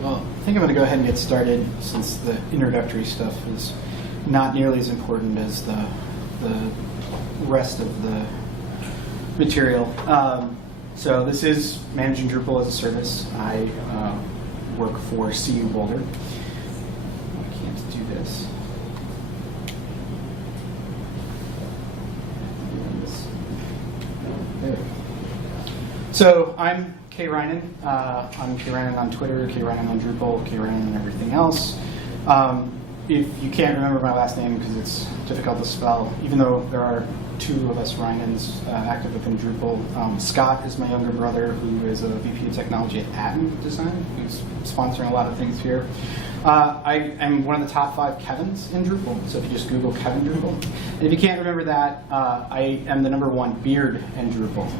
Well, I think I'm going to go ahead and get started since the introductory stuff is not nearly as important as the rest of the material. So this is Managing Drupal as a Service. I work for CU-Boulder. I can't do this. There we go. So I'm K. Reinen. I'm K. Reinen on Twitter, K. Reinen on Drupal, K. Reinen on everything else. If you can't remember my last name because it's difficult to spell, even though there are two of us Reinens active within Drupal, Scott is my younger brother who is a VP of Technology at Atom Design, who's sponsoring a lot of things here. I am one of the top 5 Kevins in Drupal, so if you just Google Kevin Drupal. And if you can't remember that, I am the #1 beard in Drupal.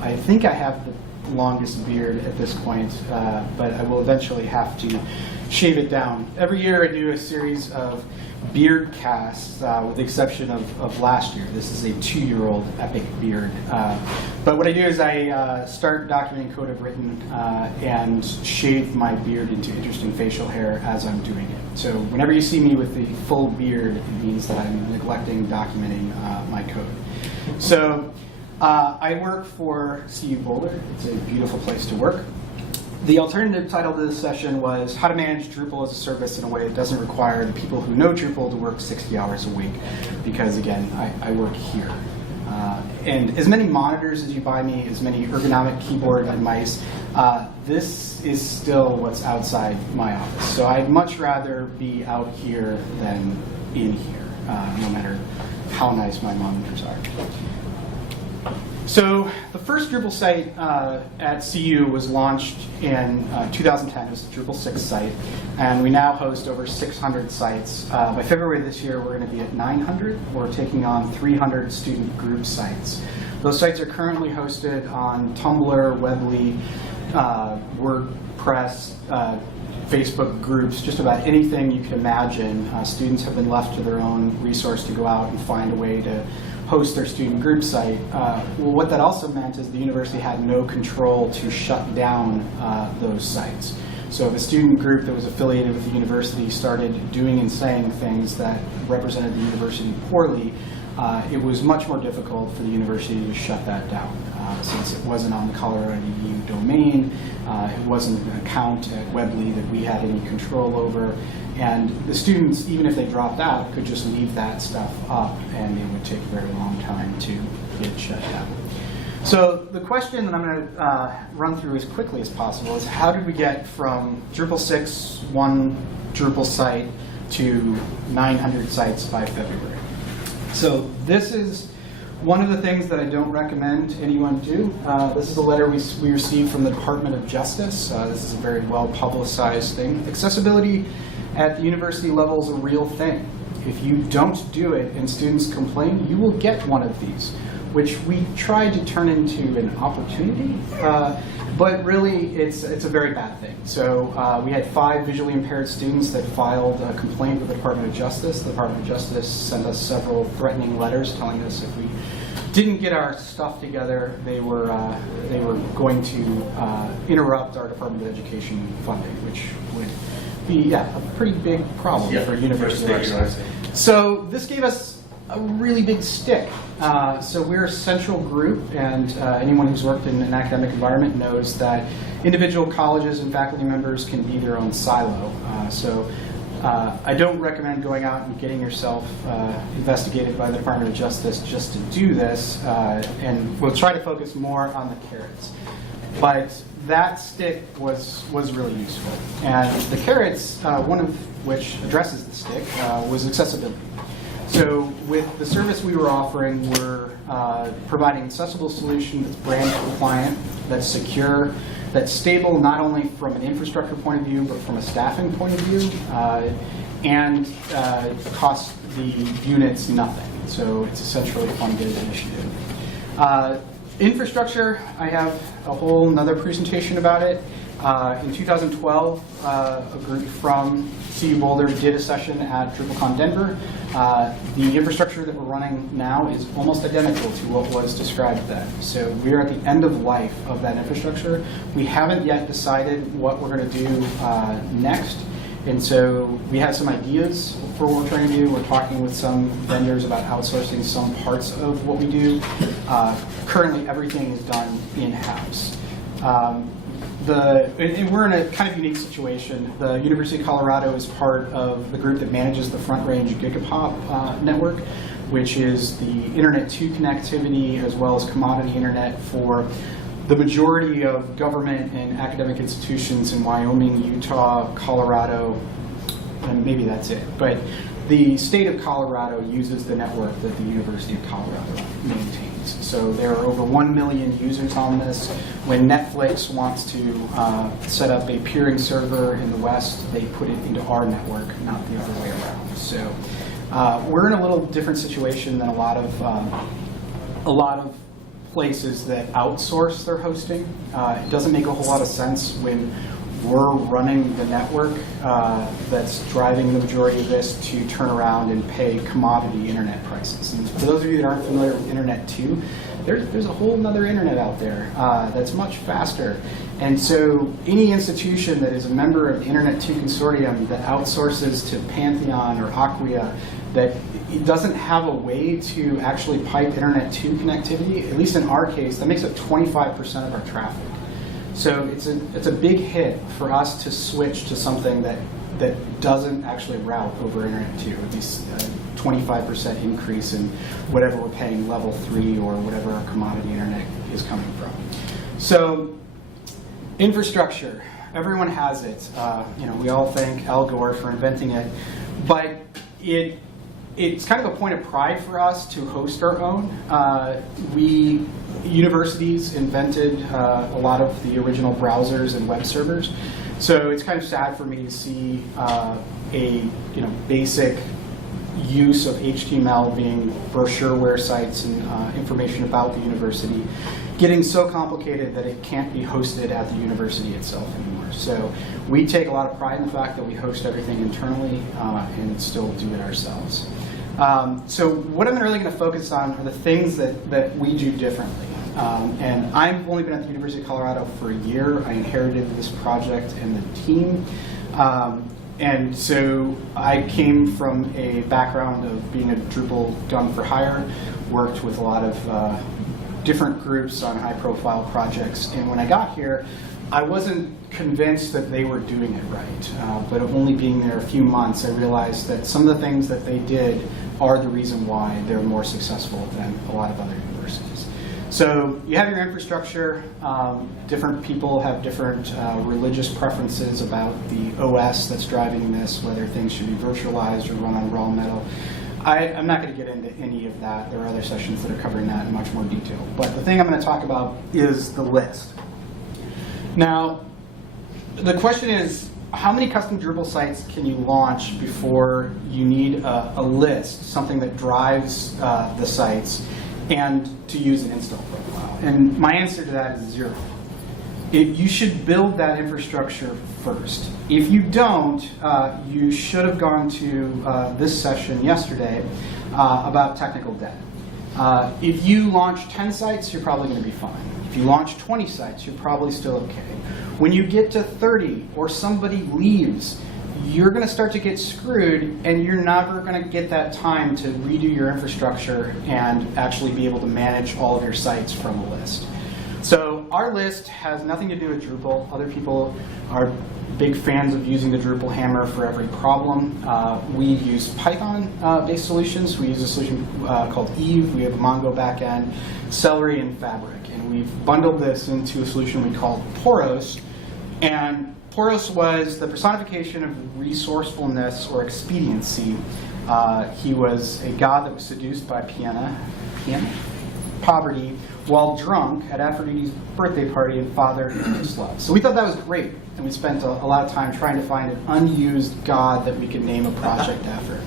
I think I have the longest beard at this point, but I will eventually have to shave it down. Every year I do a series of beard casts, with the exception of last year. This is a 2-year-old epic beard. But what I do is I start documenting code I've written and shave my beard into interesting facial hair as I'm doing it. So whenever you see me with the full beard, it means that I'm neglecting documenting my code. So I work for CU-Boulder. It's a beautiful place to work. The alternative title to this session was How to Manage Drupal as a Service in a Way that Doesn't Require the people who know Drupal to work 60 hours a week. Because again, I work here. And as many monitors as you buy me, as many ergonomic keyboard and mice, this is still what's outside my office. So I'd much rather be out here than in here, no matter how nice my monitors are. So the first Drupal site at CU was launched in 2010. It was the Drupal 6 site, and we now host over 600 sites. By February this year, we're going to be at 900. We're taking on 300 student group sites. Those sites are currently hosted on Tumblr, Weebly, WordPress, Facebook groups, just about anything you can imagine. Students have been left to their own resource to go out and find a way to host their student group site. Well, what that also meant is the university had no control to shut down those sites. So if a student group that was affiliated with the university started doing and saying things that represented the university poorly, it was much more difficult for the university to shut that down. Since it wasn't on the Colorado EU domain, it wasn't an account at Weebly that we had any control over, and the students, even if they dropped out, could just leave that stuff up, and it would take a very long time to get shut down. So the question that I'm going to run through as quickly as possible is how did we get from Drupal 6, 1 Drupal site, to 900 sites by February? So this is one of the things that I don't recommend anyone do. This is a letter we received from the Department of Justice. This is a very well-publicized thing. Accessibility at the university level is a real thing. If you don't do it and students complain, you will get one of these, which we tried to turn into an opportunity, but really it's a very bad thing. So we had 5 visually impaired students that filed a complaint with the Department of Justice. The Department of Justice sent us several threatening letters telling us if we didn't get our stuff together, they were going to interrupt our Department of Education funding, which would be a pretty big problem for a university like ours. So this gave us a really big stick. So we're a central group, and anyone who's worked in an academic environment knows that individual colleges and faculty members can be their own silo. I don't recommend going out and getting yourself investigated by the Department of Justice just to do this, and we'll try to focus more on the carrots. But that stick was really useful. And the carrots, one of which addresses the stick, was accessibility. So with the service we were offering, we're providing an accessible solution that's brand compliant, that's secure, that's stable not only from an infrastructure point of view, but from a staffing point of view, and costs the units nothing. So it's a centrally funded initiative. Infrastructure, I have a whole another presentation about it. In 2012, a group from CU-Boulder did a session at DrupalCon Denver. The infrastructure that we're running now is almost identical to what was described then. So we are at the end of life of that infrastructure. We haven't yet decided what we're going to do next. And so we have some ideas for what we're trying to do. We're talking with some vendors about outsourcing some parts of what we do. Currently, everything is done in-house. And we're in a kind of unique situation. The University of Colorado is part of the group that manages the Front Range Gigapop network, which is the Internet 2 connectivity as well as commodity internet for the majority of government and academic institutions in Wyoming, Utah, Colorado, and maybe that's it. But the state of Colorado uses the network that the University of Colorado maintains. So there are over 1 million users on this. When Netflix wants to set up a peering server in the West, they put it into our network, not the other way around. So we're in a little different situation than a lot of places that outsource their hosting. It doesn't make a whole lot of sense when we're running the network that's driving the majority of this to turn around and pay commodity internet prices. And for those of you that aren't familiar with Internet 2, there's a whole other internet out there that's much faster. And so any institution that is a member of the Internet 2 consortium that outsources to Pantheon or Acquia, that it doesn't have a way to actually pipe Internet 2 connectivity, at least in our case, that makes up 25% of our traffic. So it's a big hit for us to switch to something that doesn't actually route over Internet 2. At least a 25% increase in whatever we're paying level 3 or whatever our commodity internet is coming from. So infrastructure, everyone has it. We all thank Al Gore for inventing it, but it's kind of a point of pride for us to host our own. Universities invented a lot of the original browsers and web servers. So it's kind of sad for me to see a basic use of HTML being brochureware sites and information about the university getting so complicated that it can't be hosted at the university itself anymore. So we take a lot of pride in the fact that we host everything internally and still do it ourselves. So what I'm really going to focus on are the things that we do differently. And I've only been at the University of Colorado for a year. I inherited this project and the team. And so I came from a background of being a Drupal gun for hire, worked with a lot of different groups on high-profile projects. And when I got here, I wasn't convinced that they were doing it right. But only being there a few months, I realized that some of the things that they did are the reason why they're more successful than a lot of other universities. So you have your infrastructure. Different people have different religious preferences about the OS that's driving this, whether things should be virtualized or run on raw metal. I'm not going to get into any of that. There are other sessions that are covering that in much more detail. But the thing I'm going to talk about is the list. Now, the question is, how many custom Drupal sites can you launch before you need a list, something that drives the sites, and to use an install profile? And my answer to that is 0. You should build that infrastructure first. If you don't, you should have gone to this session yesterday about technical debt. If you launch 10 sites, you're probably going to be fine. If you launch 20 sites, you're probably still okay. When you get to 30 or somebody leaves, you're going to start to get screwed, and you're never going to get that time to redo your infrastructure and actually be able to manage all of your sites from a list. So our list has nothing to do with Drupal. Other people are big fans of using the Drupal hammer for every problem. We use Python-based solutions. We use a solution called Eve. We have a Mongo backend, Celery, and Fabric. And we've bundled this into a solution we call Poros. And Poros was the personification of resourcefulness or expediency. He was a god that was seduced by poverty while drunk at Aphrodite's birthday party and fathered his love. So we thought that was great, and we spent a lot of time trying to find an unused god that we could name a project after.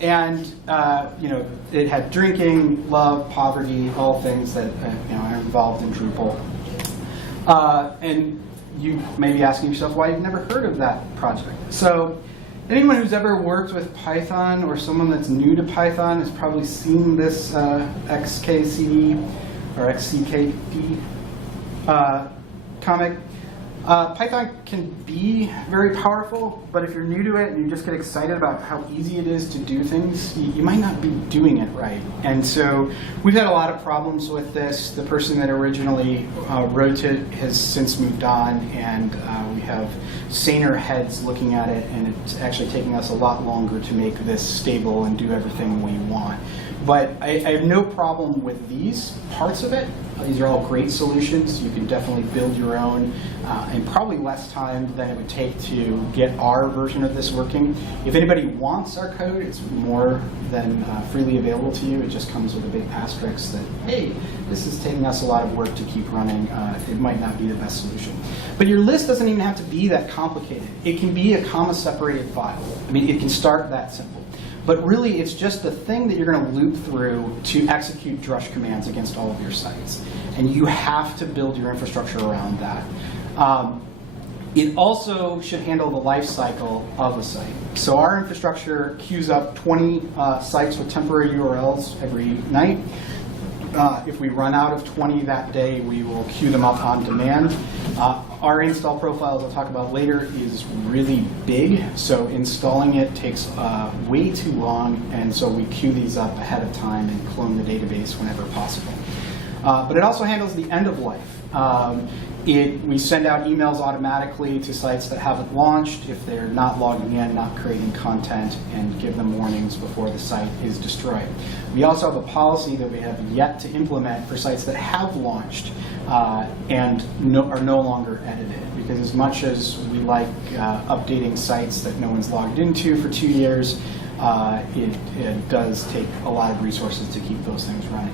It had drinking, love, poverty, all things that are involved in Drupal. And you may be asking yourself why you've never heard of that project. So anyone who's ever worked with Python or someone that's new to Python has probably seen this XKCD or XCKD comic. Python can be very powerful, but if you're new to it and you just get excited about how easy it is to do things, you might not be doing it right. And so we've had a lot of problems with this. The person that originally wrote it has since moved on, and we have saner heads looking at it, and it's actually taking us a lot longer to make this stable and do everything we want. But I have no problem with these parts of it. These are all great solutions. You can definitely build your own in probably less time than it would take to get our version of this working. If anybody wants our code, it's more than freely available to you. It just comes with a big asterisk that, hey, this is taking us a lot of work to keep running. It might not be the best solution. But your list doesn't even have to be that complicated. It can be a comma-separated file. I mean, it can start that simple. But really, it's just the thing that you're going to loop through to execute drush commands against all of your sites. And you have to build your infrastructure around that. It also should handle the life cycle of a site. So our infrastructure queues up 20 sites with temporary URLs every night. If we run out of 20 that day, we will queue them up on demand. Our install profile, as I'll talk about later, is really big, so installing it takes way too long, and so we queue these up ahead of time and clone the database whenever possible. But it also handles the end of life. We send out emails automatically to sites that haven't launched if they're not logging in, not creating content, and give them warnings before the site is destroyed. We also have a policy that we have yet to implement for sites that have launched and are no longer edited. Because as much as we like updating sites that no one's logged into for 2 years, it does take a lot of resources to keep those things running.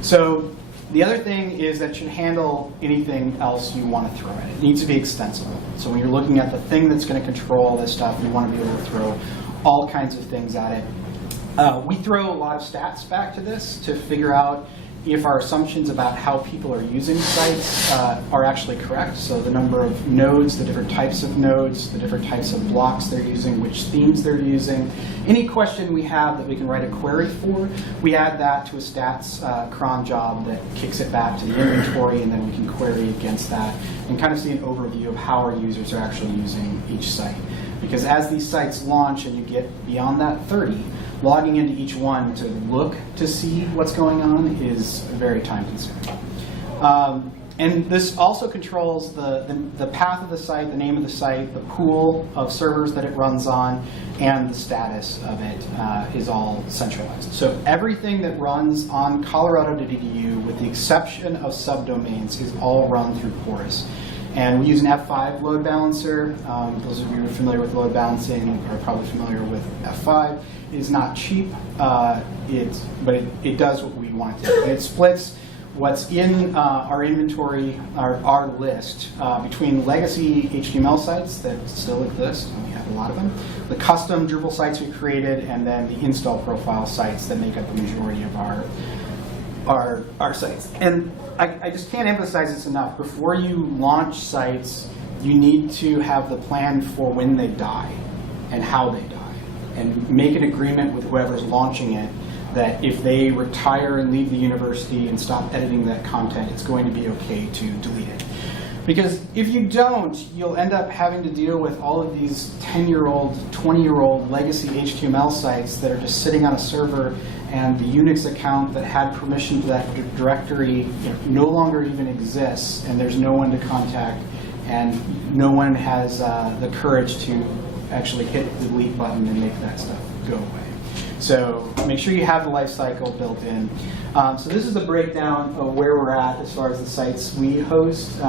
So the other thing is that it should handle anything else you want to throw at it. It needs to be extensible. So when you're looking at the thing that's going to control all this stuff, you want to be able to throw all kinds of things at it. We throw a lot of stats back to this to figure out if our assumptions about how people are using sites are actually correct. So the number of nodes, the different types of nodes, the different types of blocks they're using, which themes they're using. Any question we have that we can write a query for, we add that to a stats cron job that kicks it back to the inventory, and then we can query against that and kind of see an overview of how our users are actually using each site. Because as these sites launch and you get beyond that 30, logging into each one to look to see what's going on is very time consuming. And this also controls the path of the site, the name of the site, the pool of servers that it runs on, and the status of it is all centralized. So everything that runs on Colorado.edu, with the exception of subdomains, is all run through Poros. And we use an F5 load balancer. Those of you who are familiar with load balancing are probably familiar with F5. It is not cheap, but it does what we want it to. And it splits what's in our inventory, our list, between legacy HTML sites that still exist, and we have a lot of them, the custom Drupal sites we created, and then the install profile sites that make up the majority of our sites. And I just can't emphasize this enough. Before you launch sites, you need to have the plan for when they die and how they die, and make an agreement with whoever's launching it that if they retire and leave the university and stop editing that content, it's going to be okay to delete it. Because if you don't, you'll end up having to deal with all of these 10-year-old, 20-year-old legacy HTML sites that are just sitting on a server, and the Unix account that had permission to that directory no longer even exists, and there's no one to contact, and no one has the courage to actually hit the delete button and make that stuff go away. So make sure you have the life cycle built in. So this is the breakdown of where we're at as far as the sites we host,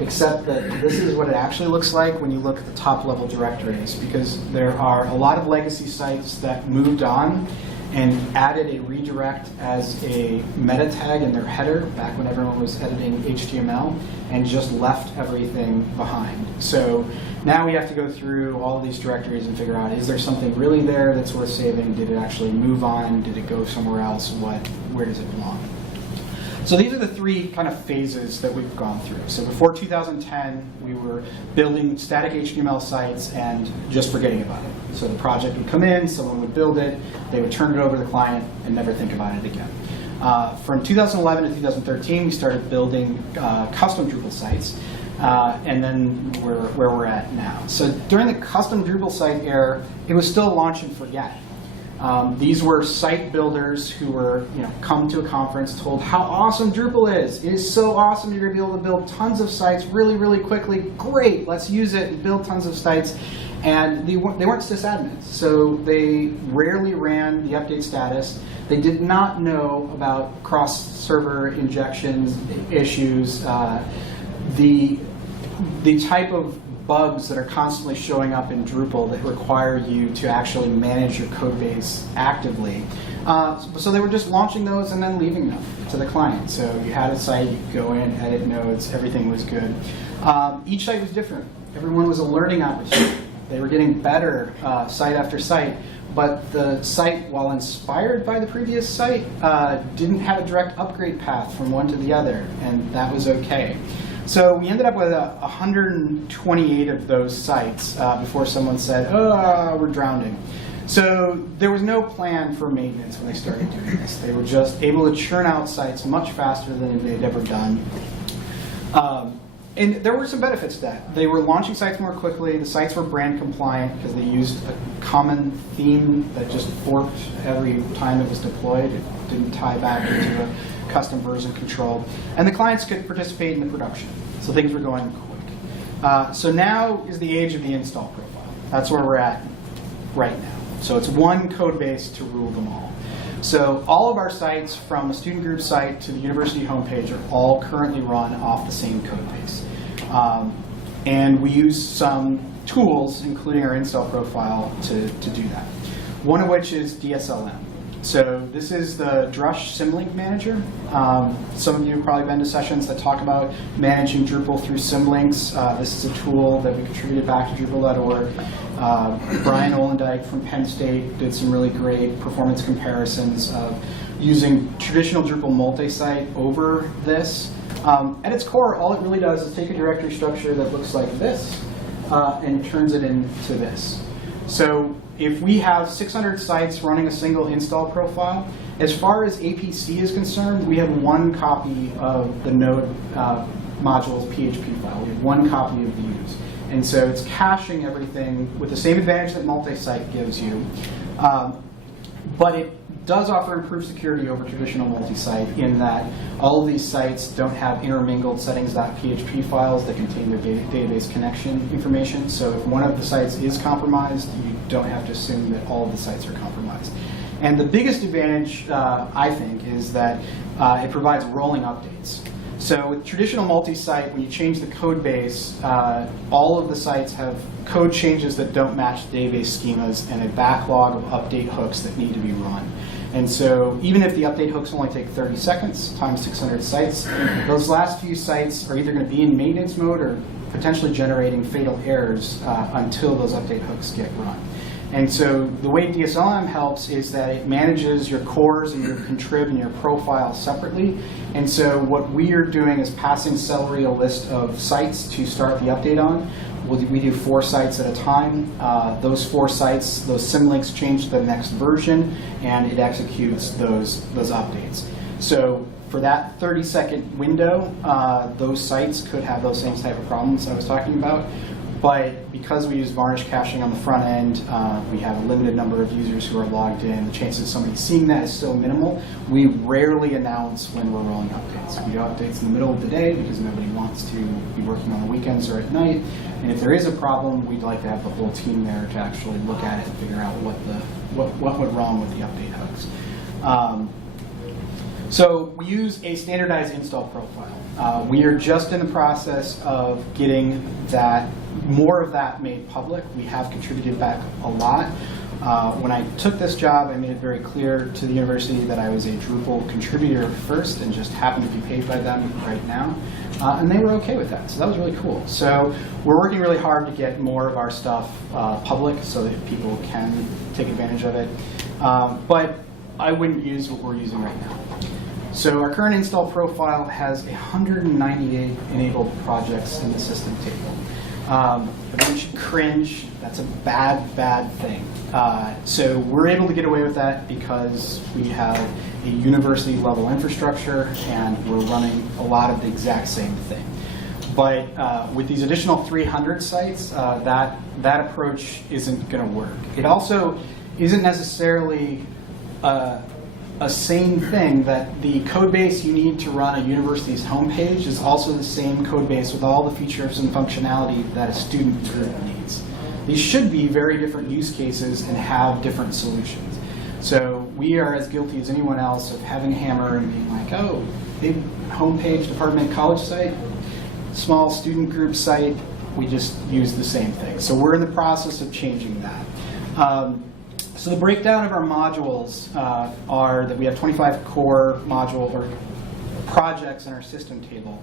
except that this is what it actually looks like when you look at the top level directories, because there are a lot of legacy sites that moved on and added a redirect as a meta tag in their header back when everyone was editing HTML, and just left everything behind. So now we have to go through all of these directories and figure out, is there something really there that's worth saving? Did it actually move on? Did it go somewhere else? Where does it belong? So these are the three kind of phases that we've gone through. So before 2010, we were building static HTML sites and just forgetting about it. So the project would come in, someone would build it, they would turn it over to the client and never think about it again. From 2011 to 2013, we started building custom Drupal sites, and then where we're at now. So during the custom Drupal site era, it was still launch and forget. These were site builders who were, come to a conference, told how awesome Drupal is. It is so awesome, you're going to be able to build tons of sites really, really quickly. Great, let's use it and build tons of sites. And they weren't sysadmins, so they rarely ran the update status. They did not know about cross-server injections issues, the type of bugs that are constantly showing up in Drupal that require you to actually manage your code base actively. So they were just launching those and then leaving them to the client. So you had a site, you could go in, edit nodes, everything was good. Each site was different. Everyone was a learning opportunity. They were getting better site after site, but the site, while inspired by the previous site, didn't have a direct upgrade path from one to the other, and that was okay. So we ended up with 128 of those sites before someone said, oh, we're drowning. So there was no plan for maintenance when they started doing this. They were just able to churn out sites much faster than they'd ever done. And there were some benefits to that. They were launching sites more quickly. The sites were brand compliant because they used a common theme that just forked every time it was deployed. It didn't tie back into a custom version control. And the clients could participate in the production. So things were going quick. So now is the age of the install profile. That's where we're at right now. So it's one code base to rule them all. So all of our sites, from a student group site to the university homepage, are all currently run off the same code base. And we use some tools, including our install profile, to do that. One of which is DSLM. So this is the Drush Symlink Manager. Some of you have probably been to sessions that talk about managing Drupal through Symlinks. This is a tool that we contributed back to Drupal.org. Brian Olendijk from Penn State did some really great performance comparisons of using traditional Drupal multi-site over this. At its core, all it really does is take a directory structure that looks like this and turns it into this. So if we have 600 sites running a single install profile, as far as APC is concerned, we have one copy of the node module's PHP file. We have one copy of views. And so it's caching everything with the same advantage that multi-site gives you. But it does offer improved security over traditional multi-site in that all of these sites don't have intermingled settings.php files that contain their database connection information. So if one of the sites is compromised, you don't have to assume that all of the sites are compromised. And the biggest advantage, I think, is that it provides rolling updates. So with traditional multi-site, when you change the code base, all of the sites have code changes that don't match the database schemas and a backlog of update hooks that need to be run. And so even if the update hooks only take 30 seconds times 600 sites, those last few sites are either going to be in maintenance mode or potentially generating fatal errors until those update hooks get run. And so the way DSLM helps is that it manages your cores and your contrib and your profile separately. And so what we are doing is passing Celery a list of sites to start the update on. We do 4 sites at a time. Those 4 sites, those symlinks change to the next version, and it executes those updates. So for that 30-second window, those sites could have those same type of problems I was talking about. But because we use varnish caching on the front end, we have a limited number of users who are logged in. The chances of somebody seeing that is so minimal. We rarely announce when we're rolling updates. We do updates in the middle of the day because nobody wants to be working on the weekends or at night. And if there is a problem, we'd like to have the whole team there to actually look at it and figure out what went wrong with the update hooks. So we use a standardized install profile. We are just in the process of getting more of that made public. We have contributed back a lot. When I took this job, I made it very clear to the university that I was a Drupal contributor first and just happened to be paid by them right now. And they were okay with that, so that was really cool. So we're working really hard to get more of our stuff public so that people can take advantage of it. But I wouldn't use what we're using right now. So our current install profile has 198 enabled projects in the system table. Everyone should cringe. That's a bad thing. So we're able to get away with that because we have a university level infrastructure and we're running a lot of the exact same thing. But with these additional 300 sites, that approach isn't going to work. It also isn't necessarily a sane thing that the code base you need to run a university's homepage is also the same code base with all the features and functionality that a student group needs. These should be very different use cases and have different solutions. So we are as guilty as anyone else of having a hammer and being like, oh, big homepage, department, college site, small student group site, we just use the same thing. So we're in the process of changing that. So the breakdown of our modules are that we have 25 core module or projects in our system table,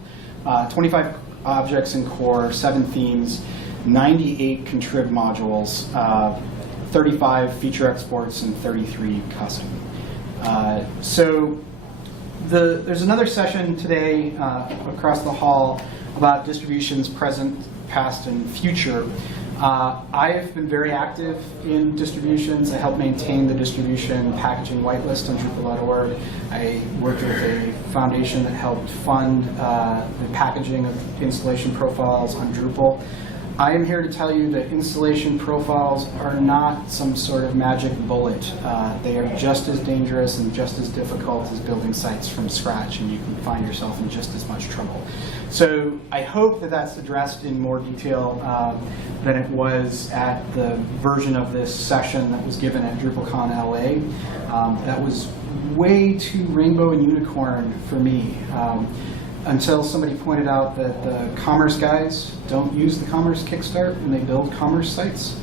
25 objects in core, 7 themes, 98 contrib modules, 35 feature exports, and 33 custom. So there's another session today across the hall about distributions present, past, and future. I've been very active in distributions. I help maintain the distribution packaging whitelist on Drupal.org. I worked with a foundation that helped fund the packaging of installation profiles on Drupal. I am here to tell you that installation profiles are not some sort of magic bullet. They are just as dangerous and just as difficult as building sites from scratch, and you can find yourself in just as much trouble. So I hope that that's addressed in more detail than it was at the version of this session that was given at DrupalCon LA. That was way too rainbow and unicorn for me. Until somebody pointed out that the commerce guys don't use the commerce kickstart when they build commerce sites.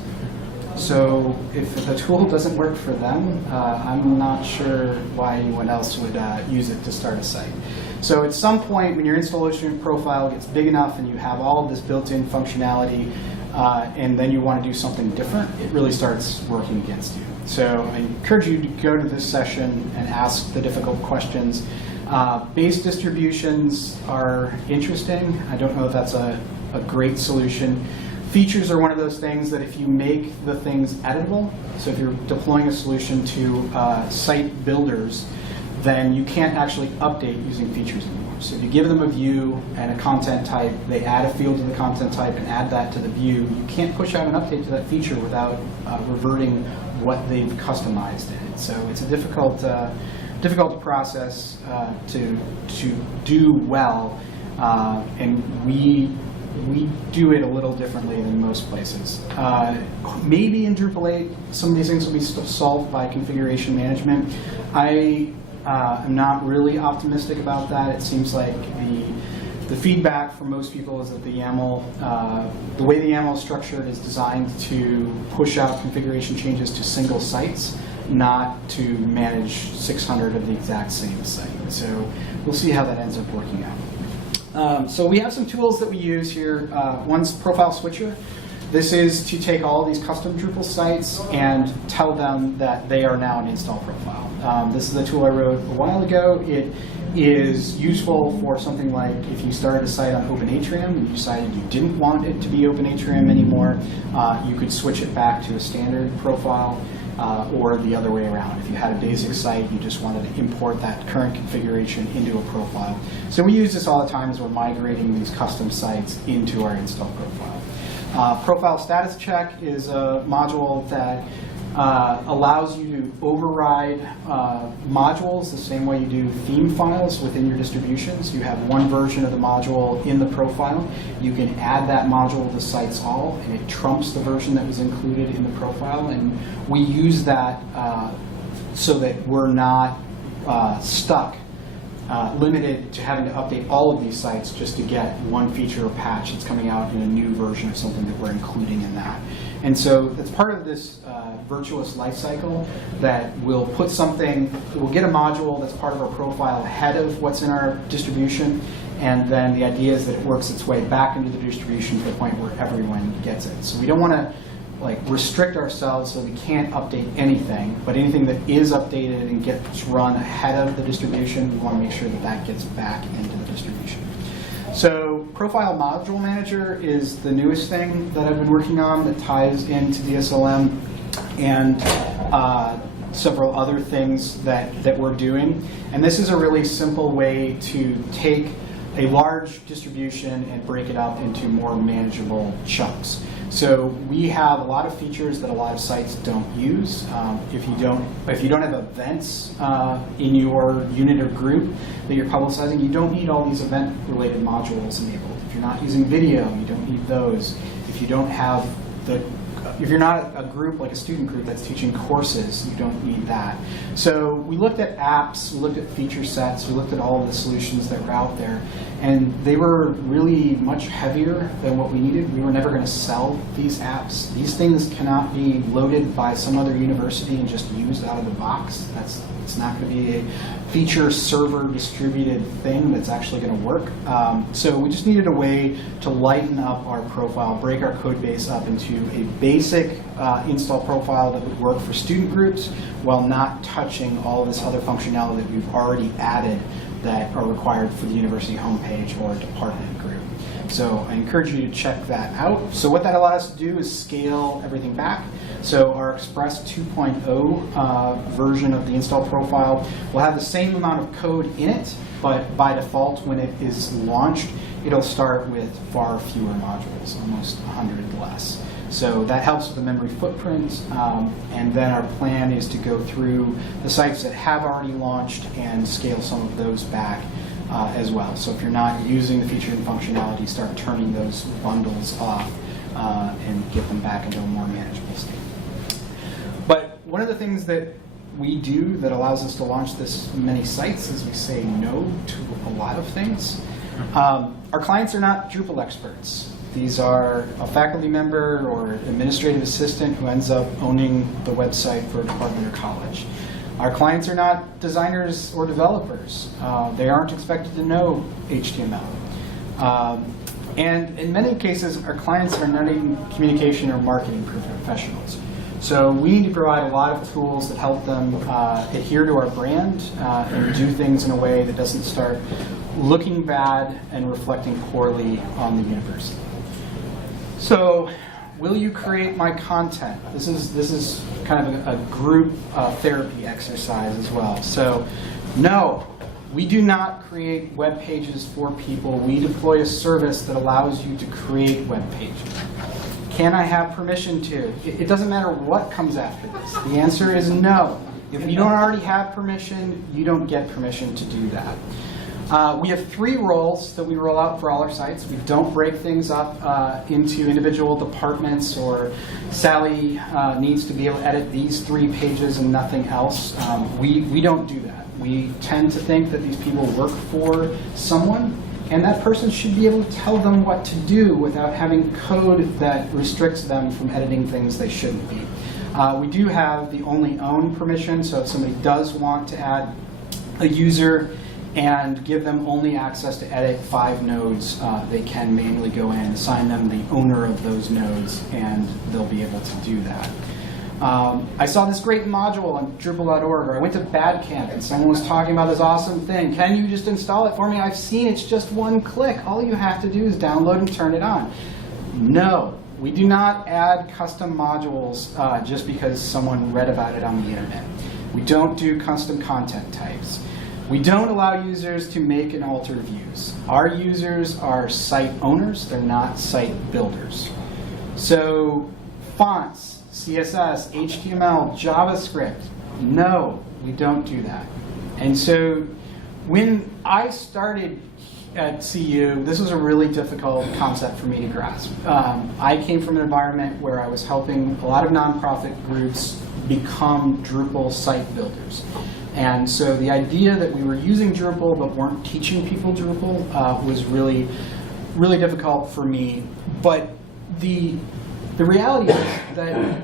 So if the tool doesn't work for them, I'm not sure why anyone else would use it to start a site. So at some point when your installation profile gets big enough and you have all of this built-in functionality and then you want to do something different, it really starts working against you. So I encourage you to go to this session and ask the difficult questions. Base distributions are interesting. I don't know if that's a great solution. Features are one of those things that if you make the things editable, so if you're deploying a solution to site builders, then you can't actually update using features anymore. So if you give them a view and a content type, they add a field to the content type and add that to the view, you can't push out an update to that feature without reverting what they've customized in it. So it's a difficult process to do well, and we do it a little differently than most places. Maybe in Drupal 8, some of these things will be solved by configuration management. I am not really optimistic about that. It seems like the feedback from most people is that the YAML, the way the YAML is structured is designed to push out configuration changes to single sites, not to manage 600 of the exact same site. So we'll see how that ends up working out. So we have some tools that we use here. One's Profile Switcher. This is to take all of these custom Drupal sites and tell them that they are now an install profile. This is a tool I wrote a while ago. It is useful for something like if you started a site on OpenAtrium and you decided you didn't want it to be OpenAtrium anymore, you could switch it back to a standard profile. Or the other way around. If you had a basic site, you just wanted to import that current configuration into a profile. So we use this all the time as we're migrating these custom sites into our install profile. Profile Status Check is a module that allows you to override modules the same way you do theme files within your distributions. You have one version of the module in the profile. You can add that module to sites all, and it trumps the version that was included in the profile. And we use that so that we're not stuck, limited to having to update all of these sites just to get one feature or patch that's coming out in a new version of something that we're including in that. And so it's part of this virtuous life cycle that we'll put something, we'll get a module that's part of our profile ahead of what's in our distribution, and then the idea is that it works its way back into the distribution to the point where everyone gets it. So we don't want to like restrict ourselves so we can't update anything, but anything that is updated and gets run ahead of the distribution, we want to make sure that that gets back into the distribution. So Profile Module Manager is the newest thing that I've been working on that ties into DSLM and several other things that we're doing. And this is a really simple way to take a large distribution and break it up into more manageable chunks. So we have a lot of features that a lot of sites don't use. If you don't have events in your unit or group that you're publicizing, you don't need all these event-related modules enabled. If you're not using video, you don't need those. If you don't have if you're not a group like a student group that's teaching courses, you don't need that. So we looked at apps, we looked at feature sets, we looked at all of the solutions that were out there, and they were really much heavier than what we needed. We were never going to sell these apps. These things cannot be loaded by some other university and just used out of the box. It's not going to be a feature server distributed thing that's actually going to work. So we just needed a way to lighten up our profile, break our code base up into a basic install profile that would work for student groups while not touching all of this other functionality that we've already added that are required for the university homepage or department group. So I encourage you to check that out. So what that allowed us to do is scale everything back. So our Express 2.0 version of the install profile will have the same amount of code in it, but by default, when it is launched, it'll start with far fewer modules, almost 100 less. So that helps with the memory footprint, and then our plan is to go through the sites that have already launched and scale some of those back as well. So if you're not using the feature and functionality, start turning those bundles off and get them back into a more manageable state. But one of the things that we do that allows us to launch this many sites is we say no to a lot of things. Our clients are not Drupal experts. These are a faculty member or administrative assistant who ends up owning the website for a department or college. Our clients are not designers or developers. They aren't expected to know HTML. And in many cases, our clients are not even communication or marketing professionals. So we need to provide a lot of tools that help them adhere to our brand and do things in a way that doesn't start looking bad and reflecting poorly on the university. So, will you create my content? This is kind of a group therapy exercise as well. So, no, we do not create web pages for people. We deploy a service that allows you to create web pages. Can I have permission to? It doesn't matter what comes after this. The answer is no. If you don't already have permission, you don't get permission to do that. We have 3 roles that we roll out for all our sites. We don't break things up into individual departments or Sally needs to be able to edit these 3 pages and nothing else. We don't do that. We tend to think that these people work for someone, and that person should be able to tell them what to do without having code that restricts them from editing things they shouldn't be. We do have the only own permission, so if somebody does want to add a user and give them only access to edit 5 nodes, they can manually go in, assign them the owner of those nodes, and they'll be able to do that. I saw this great module on Drupal.org, or I went to BadCamp and someone was talking about this awesome thing. Can you just install it for me? I've seen it's just 1 click. All you have to do is download and turn it on. No, we do not add custom modules just because someone read about it on the internet. We don't do custom content types. We don't allow users to make and alter views. Our users are site owners, they're not site builders. So fonts, CSS, HTML, JavaScript, no, we don't do that. And so when I started at CU, this was a really difficult concept for me to grasp. I came from an environment where I was helping a lot of nonprofit groups become Drupal site builders. And so the idea that we were using Drupal but weren't teaching people Drupal was really, really difficult for me. But the reality is that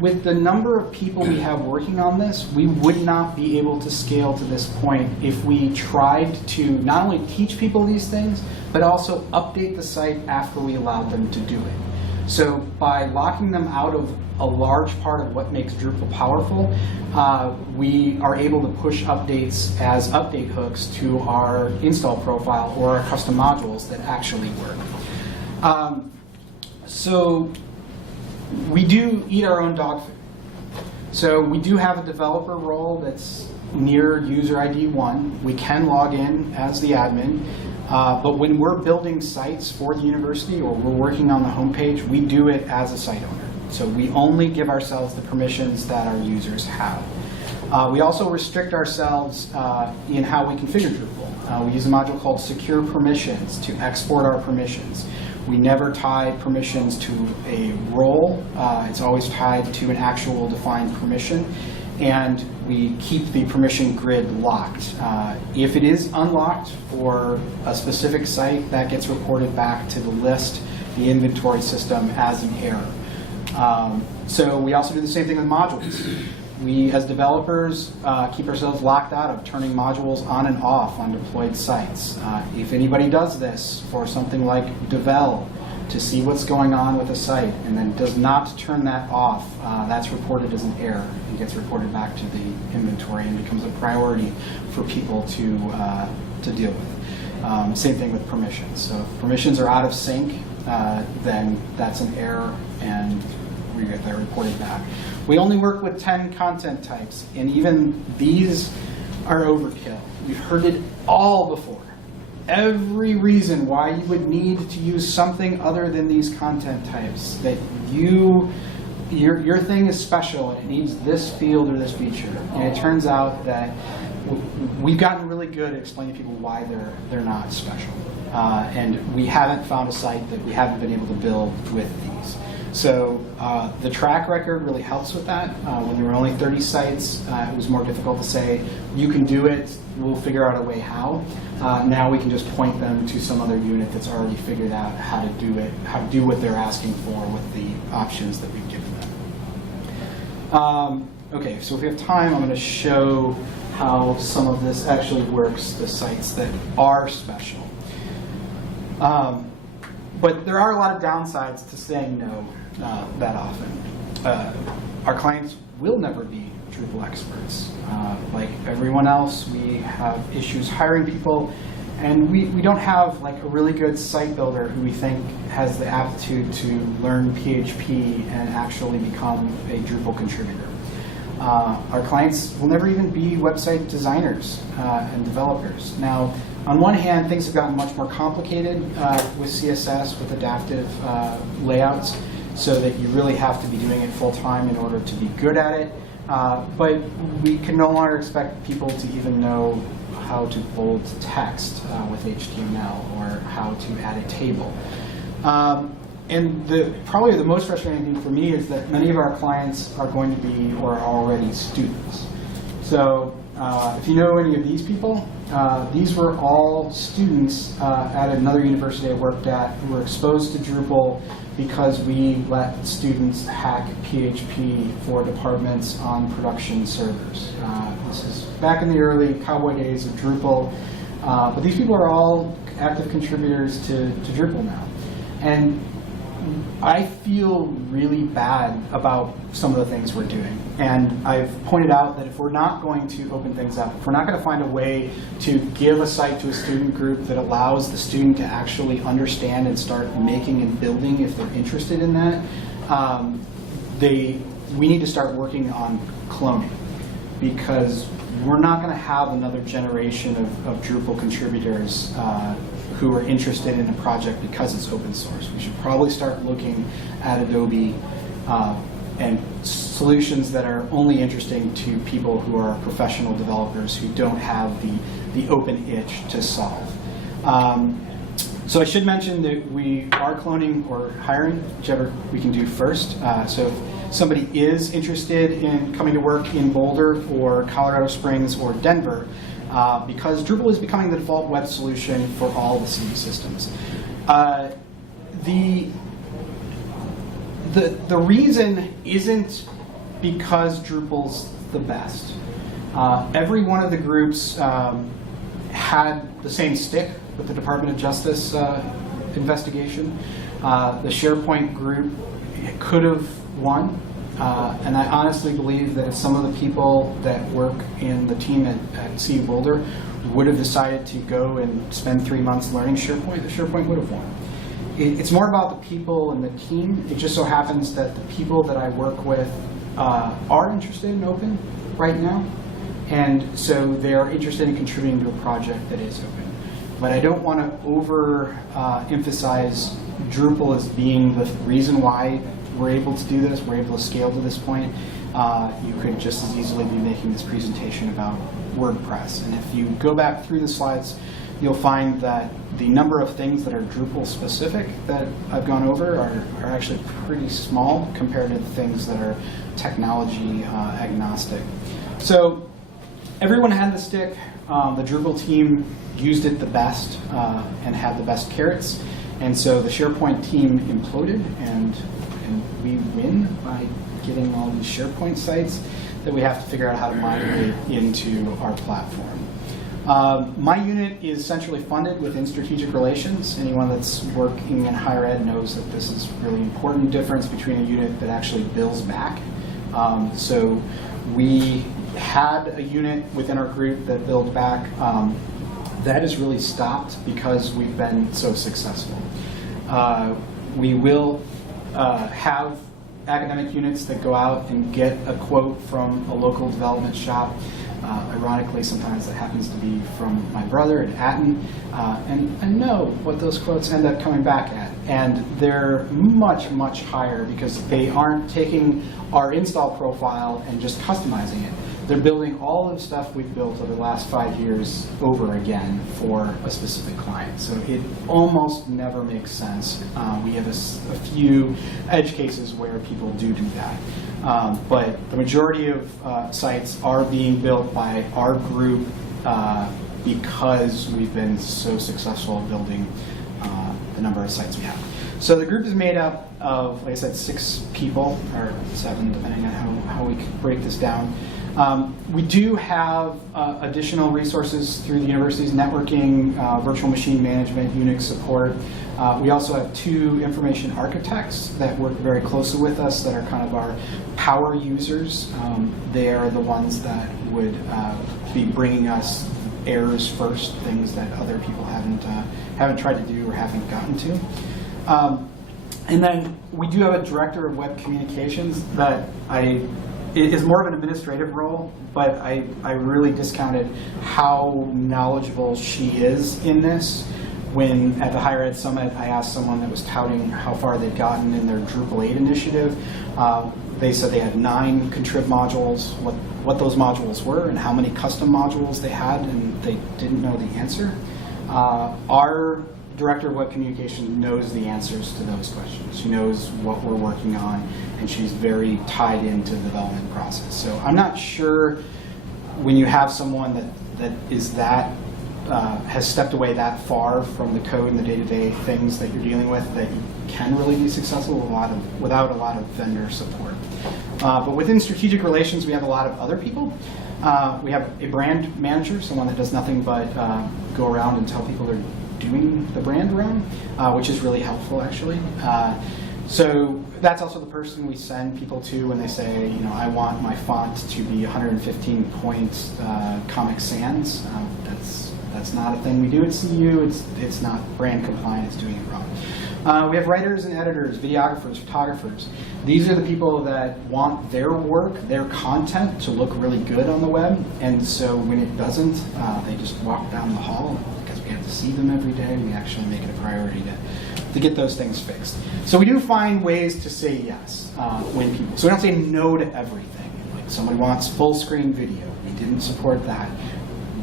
with the number of people we have working on this, we would not be able to scale to this point if we tried to not only teach people these things, but also update the site after we allowed them to do it. So by locking them out of a large part of what makes Drupal powerful, we are able to push updates as update hooks to our install profile or our custom modules that actually work. So we do eat our own dog food. So we do have a developer role that's near user ID 1. We can log in as the admin. But when we're building sites for the university or we're working on the homepage, we do it as a site owner. So we only give ourselves the permissions that our users have. We also restrict ourselves in how we configure Drupal. We use a module called Secure Permissions to export our permissions. We never tie permissions to a role. It's always tied to an actual defined permission. And we keep the permission grid locked. If it is unlocked for a specific site, that gets reported back to the list, the inventory system, as an error. So we also do the same thing with modules. We, as developers, keep ourselves locked out of turning modules on and off on deployed sites. If anybody does this for something like Devel, to see what's going on with a site and then does not turn that off, that's reported as an error and gets reported back to the inventory and becomes a priority for people to deal with. Same thing with permissions. So if permissions are out of sync, then that's an error and we get that reported back. We only work with 10 content types, and even these are overkill. We've heard it all before. Every reason why you would need to use something other than these content types, that your thing is special and it needs this field or this feature. And it turns out that we've gotten really good at explaining to people why they're not special. And we haven't found a site that we haven't been able to build with these. So the track record really helps with that. When there were only 30 sites, it was more difficult to say, you can do it, we'll figure out a way how. Now we can just point them to some other unit that's already figured out how to do it, how to do what they're asking for with the options that we've given them. Okay, so if we have time, I'm going to show how some of this actually works, the sites that are special. But there are a lot of downsides to saying no that often. Our clients will never be Drupal experts. Like everyone else, we have issues hiring people, and we don't have like a really good site builder who we think has the aptitude to learn PHP and actually become a Drupal contributor. Our clients will never even be website designers and developers. Now, on one hand, things have gotten much more complicated with CSS, with adaptive layouts, so that you really have to be doing it full time in order to be good at it. But we can no longer expect people to even know how to bold text with HTML or how to add a table. And probably the most frustrating thing for me is that many of our clients are going to be or are already students. So if you know any of these people, these were all students at another university I worked at who were exposed to Drupal because we let students hack PHP for departments on production servers. This is back in the early cowboy days of Drupal. But these people are all active contributors to Drupal now. And I feel really bad about some of the things we're doing. And I've pointed out that if we're not going to open things up, if we're not going to find a way to give a site to a student group that allows the student to actually understand and start making and building if they're interested in that, we need to start working on cloning. Because we're not going to have another generation of Drupal contributors who are interested in a project because it's open source. We should probably start looking at Adobe and solutions that are only interesting to people who are professional developers who don't have the open itch to solve. So I should mention that we are cloning or hiring, whichever we can do first. So if somebody is interested in coming to work in Boulder or Colorado Springs or Denver, because Drupal is becoming the default web solution for all the CU systems. The reason isn't because Drupal's the best. Every one of the groups had the same stick with the Department of Justice investigation. The SharePoint group could have won, and I honestly believe that if some of the people that work in the team at CU-Boulder would have decided to go and spend 3 months learning SharePoint, the SharePoint would have won. It's more about the people and the team. It just so happens that the people that I work with are interested in open right now, and so they're interested in contributing to a project that is open. But I don't want to emphasize Drupal as being the reason why we're able to do this, we're able to scale to this point. You could just as easily be making this presentation about WordPress. And if you go back through the slides, you'll find that the number of things that are Drupal specific that I've gone over are actually pretty small compared to the things that are technology agnostic. So everyone had the stick. The Drupal team used it the best and had the best carrots. And so the SharePoint team imploded, and we win by getting all these SharePoint sites that we have to figure out how to migrate into our platform. My unit is centrally funded within strategic relations. Anyone that's working in higher ed knows that this is a really important difference between a unit that actually bills back. So we had a unit within our group that billed back. That has really stopped because we've been so successful. We will have academic units that go out and get a quote from a local development shop. Ironically, sometimes that happens to be from my brother at Atten, and know what those quotes end up coming back at. And they're much, much higher because they aren't taking our install profile and just customizing it. They're building all of the stuff we've built over the last 5 years over again for a specific client. So it almost never makes sense. We have a few edge cases where people do that. But the majority of sites are being built by our group because we've been so successful at building the number of sites we have. So the group is made up of, like I said, 6 people, or 7, depending on how we break this down. We do have additional resources through the university's networking, virtual machine management, Unix support. We also have 2 information architects that work very closely with us that are kind of our power users. They are the ones that would be bringing us errors first, things that other people haven't tried to do or haven't gotten to. And then we do have a director of web communications that it is more of an administrative role, but I really discounted how knowledgeable she is in this. When at the Higher Ed Summit, I asked someone that was touting how far they'd gotten in their Drupal 8 initiative. They said they had 9 contrib modules, what those modules were and how many custom modules they had, and they didn't know the answer. Our Director of Web Communication knows the answers to those questions. She knows what we're working on, and she's very tied into the development process. So I'm not sure when you have someone that has stepped away that far from the code and the day-to-day things that you're dealing with, that you can really be successful without a lot of vendor support. But within strategic relations, we have a lot of other people. We have a brand manager, someone that does nothing but go around and tell people they're doing the brand around, which is really helpful, actually. So that's also the person we send people to when they say, I want my font to be 115 points Comic Sans. That's not a thing we do at CU. It's not brand compliant. It's doing it wrong. We have writers and editors, videographers, photographers. These are the people that want their work, their content to look really good on the web. And so when it doesn't, they just walk down the hall. Because we have to see them every day, we actually make it a priority to get those things fixed. So we do find ways to say yes when people. So we don't say no to everything. Like somebody wants full screen video. We didn't support that.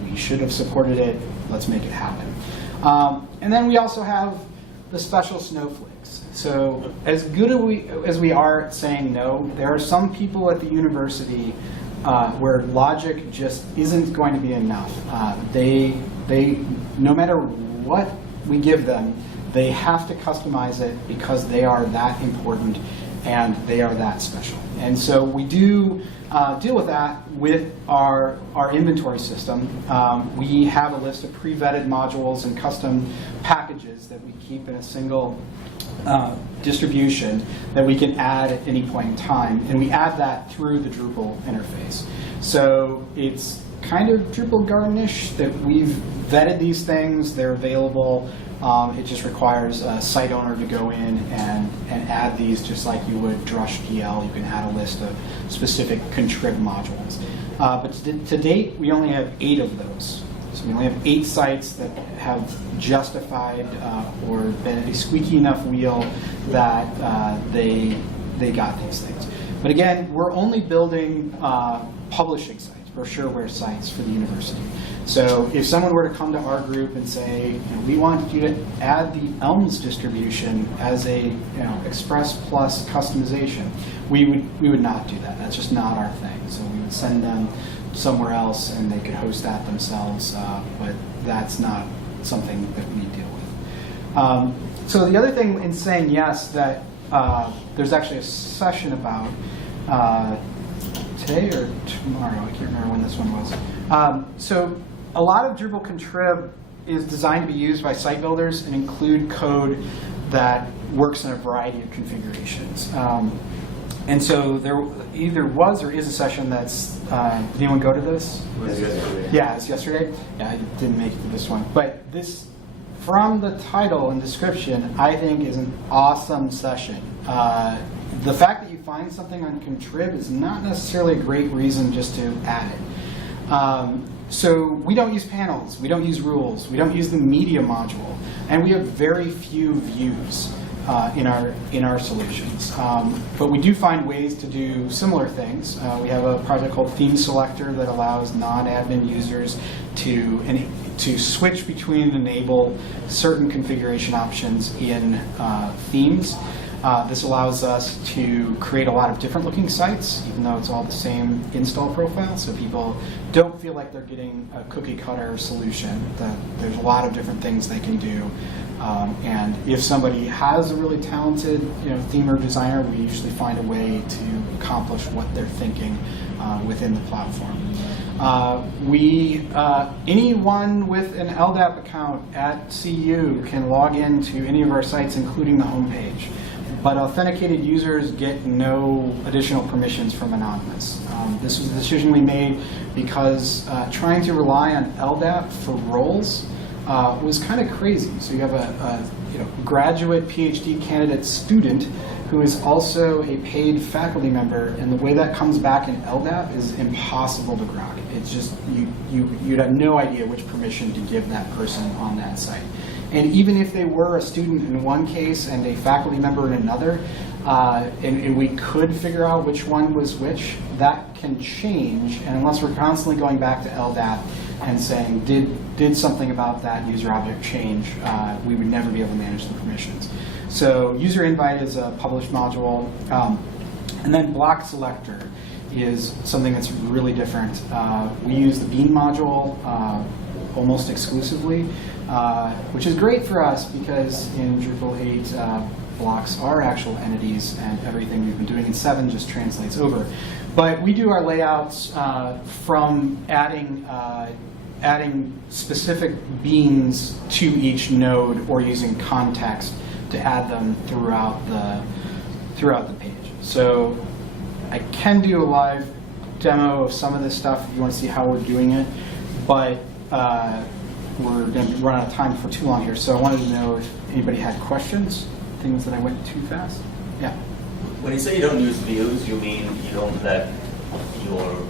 We should have supported it. Let's make it happen. And then we also have the special snowflakes. So as good as we are at saying no, there are some people at the university where logic just isn't going to be enough. They no matter what we give them, they have to customize it because they are that important and they are that special. And so we do deal with that with our inventory system. We have a list of pre-vetted modules and custom packages that we keep in a single distribution that we can add at any point in time, and we add that through the Drupal interface. So it's kind of Drupal Garden-ish that we've vetted these things, they're available. It just requires a site owner to go in and add these just like you would Drush PL. You can add a list of specific contrib modules. But to date, we only have 8 of those. So we only have 8 sites that have justified or been a squeaky enough wheel that they got these things. But again, we're only building publishing sites, brochureware sites for the university. So if someone were to come to our group and say, we want you to add the Elms distribution as a Express Plus customization, we would not do that. That's just not our thing. So we would send them somewhere else and they could host that themselves, but that's not something that we deal with. So the other thing in saying yes that there's actually a session about today or tomorrow, I can't remember when this one was. So a lot of Drupal contrib is designed to be used by site builders and include code that works in a variety of configurations. And so there either was or is a session that's, did anyone go to this? It was yesterday. Yeah, it's yesterday. Yeah, I didn't make it to this one. But this, from the title and description, I think is an awesome session. The fact that you find something on contrib is not necessarily a great reason just to add it. So we don't use panels, we don't use rules, we don't use the media module, and we have very few views in our solutions. But we do find ways to do similar things. We have a project called Theme Selector that allows non-admin users to switch between and enable certain configuration options in themes. This allows us to create a lot of different looking sites, even though it's all the same install profile, so people don't feel like they're getting a cookie cutter solution, that there's a lot of different things they can do. And if somebody has a really talented theme or designer, we usually find a way to accomplish what they're thinking within the platform. Anyone with an LDAP account at CU can log into any of our sites, including the homepage. But authenticated users get no additional permissions from Anonymous. This was a decision we made because trying to rely on LDAP for roles was kind of crazy. So you have a graduate PhD candidate student who is also a paid faculty member, and the way that comes back in LDAP is impossible to grok. It's just, you'd have no idea which permission to give that person on that site. And even if they were a student in one case and a faculty member in another, and we could figure out which one was which, that can change. And unless we're constantly going back to LDAP and saying, did something about that user object change, we would never be able to manage the permissions. So user invite is a published module. And then block selector is something that's really different. We use the bean module almost exclusively, which is great for us because in Drupal 8, blocks are actual entities, and everything we've been doing in 7 just translates over. But we do our layouts from adding specific beans to each node, or using context to add them throughout the page. So I can do a live demo of some of this stuff if you want to see how we're doing it, but we're going to run out of time for too long here. So I wanted to know if anybody had questions, things that I went too fast. Yeah. When you say you don't use views, you mean you don't let your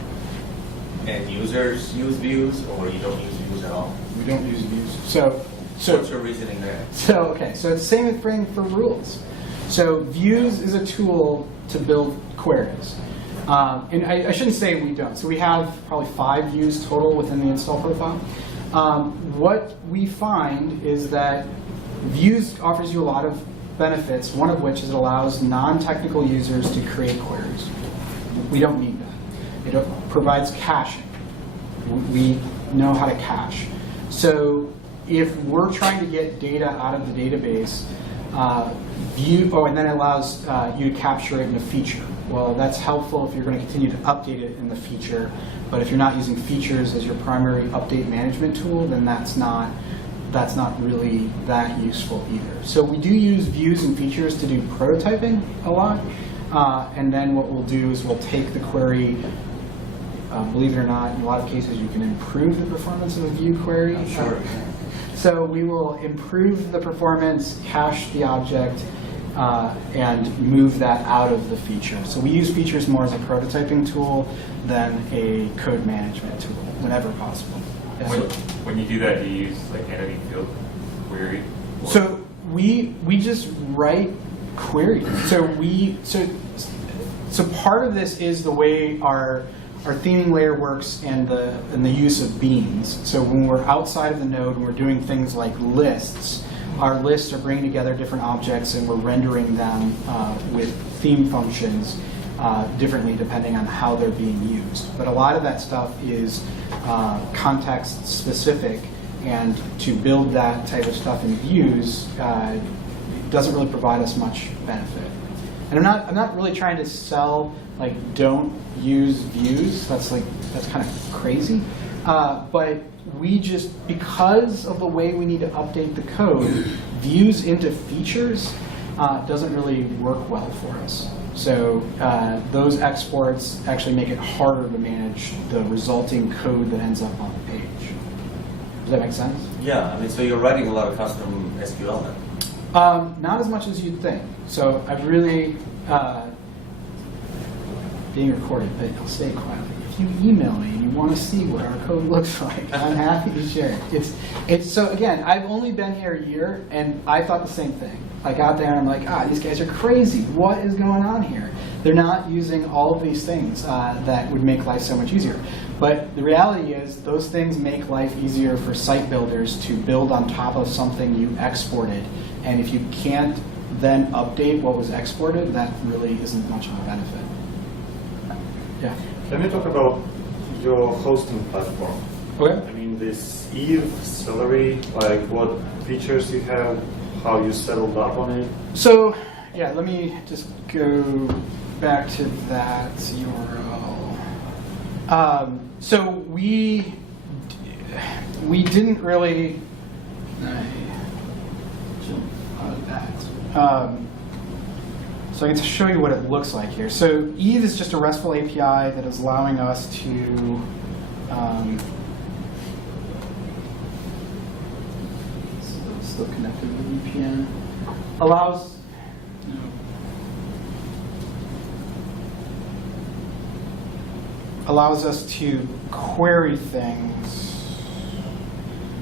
end users use views, or you don't use views at all? We don't use views. So what's your reasoning there? So it's the same thing for rules. So views is a tool to build queries. And I shouldn't say we don't. So we have probably 5 views total within the install profile. What we find is that views offers you a lot of benefits, one of which is it allows non-technical users to create queries. We don't need that. It provides caching. We know how to cache. So if we're trying to get data out of the database, and then it allows you to capture it in a feature. Well, that's helpful if you're going to continue to update it in the feature, but if you're not using features as your primary update management tool, then that's not that's not really that useful either. So we do use views and features to do prototyping a lot. And then what we'll do is we'll take the query, believe it or not, in a lot of cases you can improve the performance of a view query. Sure. So we will improve the performance, cache the object, and move that out of the feature. So we use features more as a prototyping tool than a code management tool, whenever possible. Yeah. When you do that, do you use like entity field query? So we just write queries. So part of this is the way our theming layer works and the use of beans. So when we're outside of the node, when we're doing things like lists, our lists are bringing together different objects and we're rendering them with theme functions differently depending on how they're being used. But a lot of that stuff is context specific, and to build that type of stuff in views doesn't really provide us much benefit. And I'm not really trying to sell like don't use views. That's kind of crazy. But we just, because of the way we need to update the code, views into features doesn't really work well for us. So those exports actually make it harder to manage the resulting code that ends up on the page. Does that make sense? Yeah, I mean, so you're writing a lot of custom SQL then? Not as much as you'd think. So I've really, being recorded, but I'll say it quietly. If you email me and you want to see what our code looks like, I'm happy to share it. It's so again, I've only been here a year, and I thought the same thing. I got there and I'm like, these guys are crazy. What is going on here? They're not using all of these things that would make life so much easier. But the reality is those things make life easier for site builders to build on top of something you exported. And if you can't then update what was exported, that really isn't much of a benefit. Yeah. Can you talk about your hosting platform? Okay. I mean, this Eve, Celery, like what features you have, how you settled up on it? So, yeah, let me just go back to that URL. So we didn't really. So I can show you what it looks like here. So Eve is just a RESTful API that is allowing us to still connected to the VPN. Allows us to query things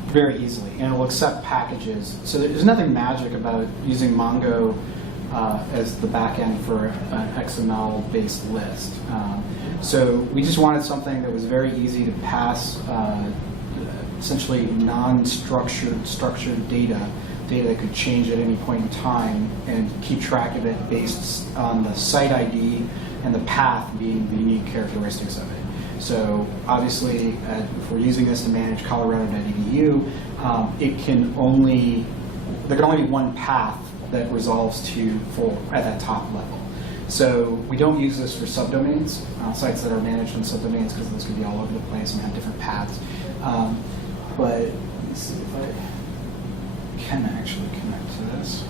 very easily, and it'll accept packages. So there's nothing magic about using Mongo as the backend for an XML-based list. So we just wanted something that was very easy to pass essentially non-structured, structured data that could change at any point in time, and keep track of it based on the site ID and the path being the unique characteristics of it. So obviously, if we're using this to manage Colorado.edu, there can only be one path that resolves to full at that top level. So we don't use this for subdomains, sites that are managed in subdomains, because those could be all over the place and have different paths. But let's see if I can actually connect to this.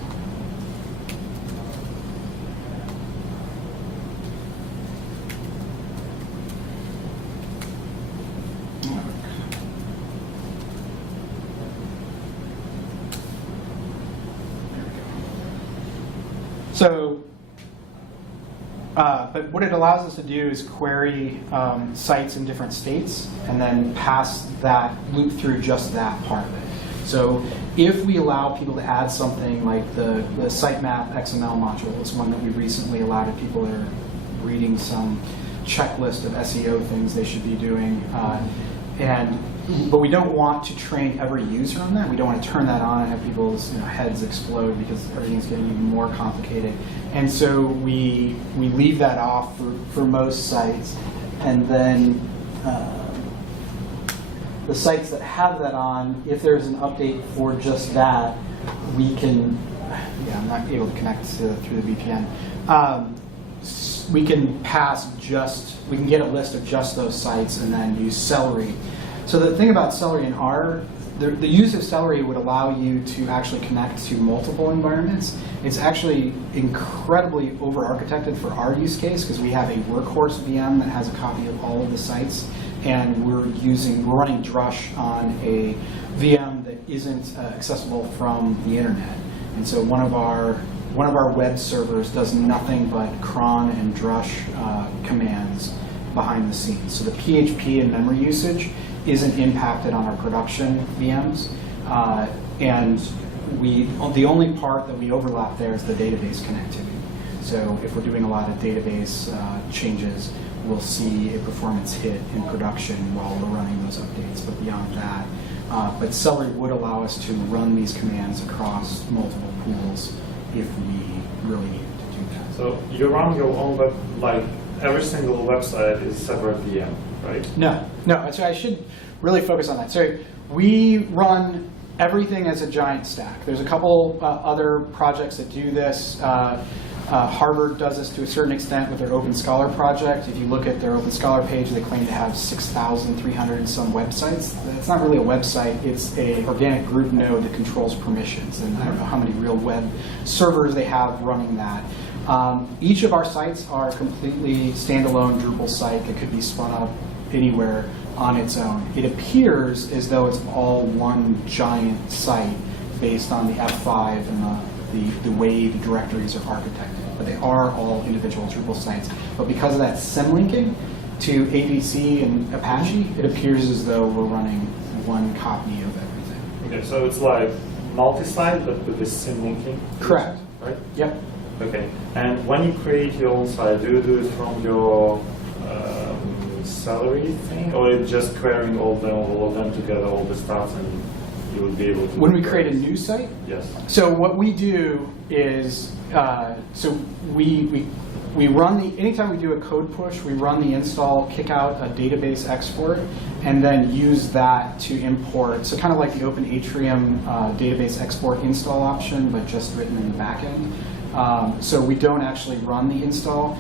So, but what it allows us to do is query sites in different states and then pass that loop through just that part of it. So if we allow people to add something like the sitemap XML module, it's one that we recently allowed if people are reading some checklist of SEO things they should be doing. But we don't want to train every user on that. We don't want to turn that on and have people's heads explode because everything's getting even more complicated. And so we leave that off for most sites. And then the sites that have that on, if there's an update for just that, we can, I'm not able to connect through the VPN. We can we can get a list of just those sites and then use Celery. So the thing about Celery in our the use of Celery would allow you to actually connect to multiple environments. It's actually incredibly over-architected for our use case because we have a workhorse VM that has a copy of all of the sites, and we're running Drush on a VM that isn't accessible from the internet. And so one of our web servers does nothing but cron and drush commands behind the scenes. So the PHP and memory usage isn't impacted on our production VMs. And the only part that we overlap there is the database connectivity. So if we're doing a lot of database changes, we'll see a performance hit in production while we're running those updates. But beyond that, but Celery would allow us to run these commands across multiple pools if we really needed to do that. So you run your own web, like every single website is separate VM, right? No. So I should really focus on that. So we run everything as a giant stack. There's a couple other projects that do this. Harvard does this to a certain extent with their Open Scholar project. If you look at their Open Scholar page, they claim to have 6,300 and some websites. That's not really a website. It's an organic group node that controls permissions. And I don't know how many real web servers they have running that. Each of our sites are a completely standalone Drupal site that could be spun up anywhere on its own. It appears as though it's all one giant site based on the F5 and the way the directories are architected. But they are all individual Drupal sites. But because of that symlinking to ABC and Apache, it appears as though we're running one copy of everything. Okay, so it's like multi-site, but with this symlinking? Correct. Right? Yep. Okay, and when you create your own site, do you do it from your Celery thing, or are you just querying all of them together, all the stats, and you would be able to... When we create a new site? Yes. So what we do is, so we run the, anytime we do a code push, we run the install, kick out a database export, and then use that to import, so kind of like the Open Atrium database export install option, but just written in the backend. So we don't actually run the install.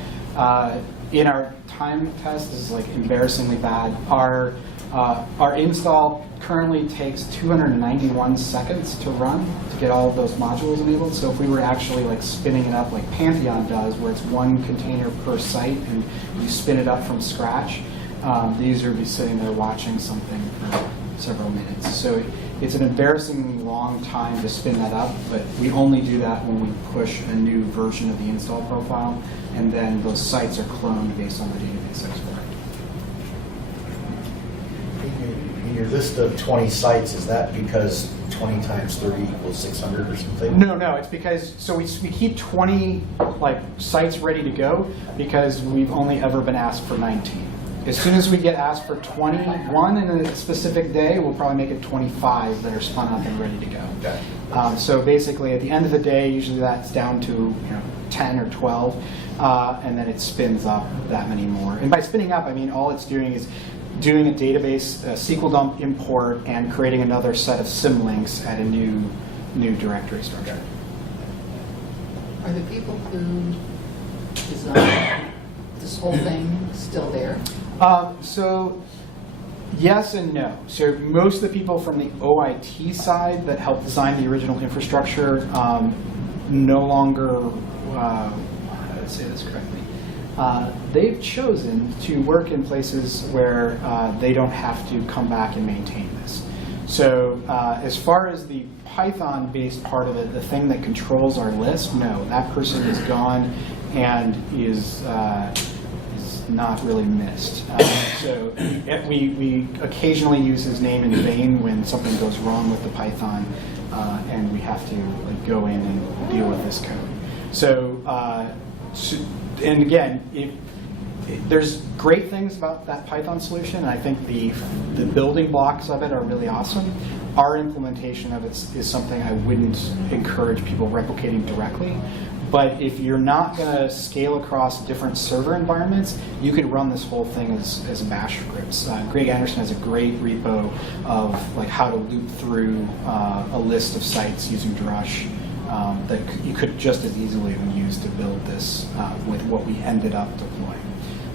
In our time test, this is like embarrassingly bad. Our install currently takes 291 seconds to run to get all of those modules enabled. So if we were actually like spinning it up like Pantheon does, where it's one container per site and you spin it up from scratch, the user would be sitting there watching something for several minutes. So it's an embarrassingly long time to spin that up, but we only do that when we push a new version of the install profile, and then those sites are cloned based on the database export. In your list of 20 sites, is that because 20 times 30 equals 600 or something? No, it's because, so we keep 20 like sites ready to go because we've only ever been asked for 19. As soon as we get asked for 21 in a specific day, we'll probably make it 25 that are spun up and ready to go. Okay. So basically, at the end of the day, usually that's down to 10 or 12, and then it spins up that many more. And by spinning up, I mean all it's doing is doing a database, a SQL dump import, and creating another set of symlinks at a new directory structure. Are the people who designed this whole thing still there? So yes and no. So most of the people from the OIT side that helped design the original infrastructure no longer, how do I say this correctly? They've chosen to work in places where they don't have to come back and maintain this. So as far as the Python-based part of it, the thing that controls our list, no, that person is gone and is not really missed. So we occasionally use his name in vain when something goes wrong with the Python, and we have to go in and deal with this code. So, and again, there's great things about that Python solution, and I think the building blocks of it are really awesome. Our implementation of it is something I wouldn't encourage people replicating directly. But if you're not going to scale across different server environments, you could run this whole thing as bash scripts. Greg Anderson has a great repo of how to loop through a list of sites using Drush that you could just as easily have used to build this with what we ended up deploying.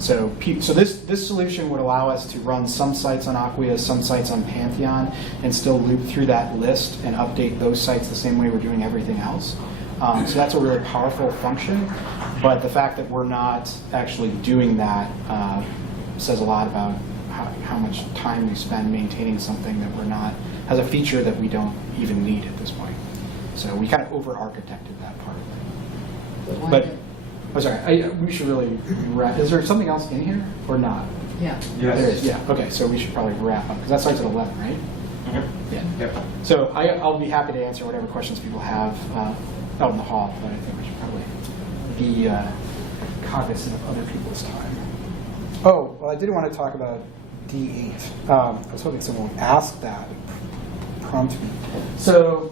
So this solution would allow us to run some sites on Acquia, some sites on Pantheon, and still loop through that list and update those sites the same way we're doing everything else. So that's a really powerful function, but the fact that we're not actually doing that says a lot about how much time we spend maintaining something that we're not, has a feature that we don't even need at this point. So we kind of over-architected that part of it. But, oh, sorry, we should really wrap. Is there something else in here or not? Yeah. There is, yeah. Okay, so we should probably wrap up, because that starts at 11, right? Yeah. Yep. So I'll be happy to answer whatever questions people have out in the hall, but I think we should probably be cognizant of other people's time. Oh, well, I did want to talk about D8. I was hoping someone would ask that, prompt me. So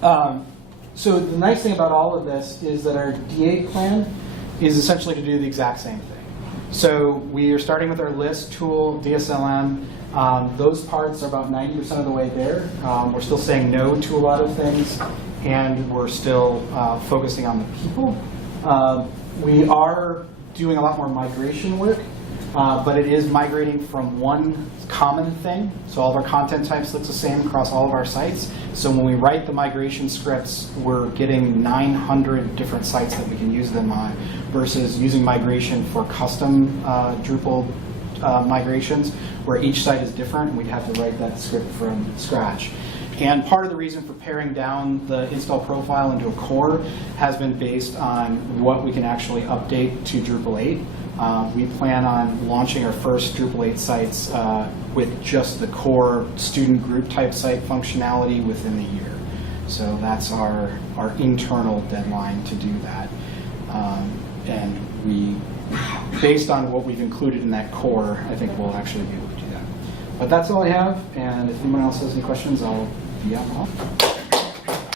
the nice thing about all of this is that our D8 plan is essentially to do the exact same thing. So we are starting with our list tool, DSLM. Those parts are about 90% of the way there. We're still saying no to a lot of things, and we're still focusing on the people. We are doing a lot more migration work, but it is migrating from one common thing. So all of our content types looks the same across all of our sites. So when we write the migration scripts, we're getting 900 different sites that we can use them on, versus using migration for custom Drupal migrations, where each site is different, and we'd have to write that script from scratch. And part of the reason for paring down the install profile into a core has been based on what we can actually update to Drupal 8. We plan on launching our first Drupal 8 sites with just the core student group type site functionality within the year. So that's our internal deadline to do that. And we, based on what we've included in that core, I think we'll actually be able to do that. But that's all I have, and if anyone else has any questions, I'll be out in the hall.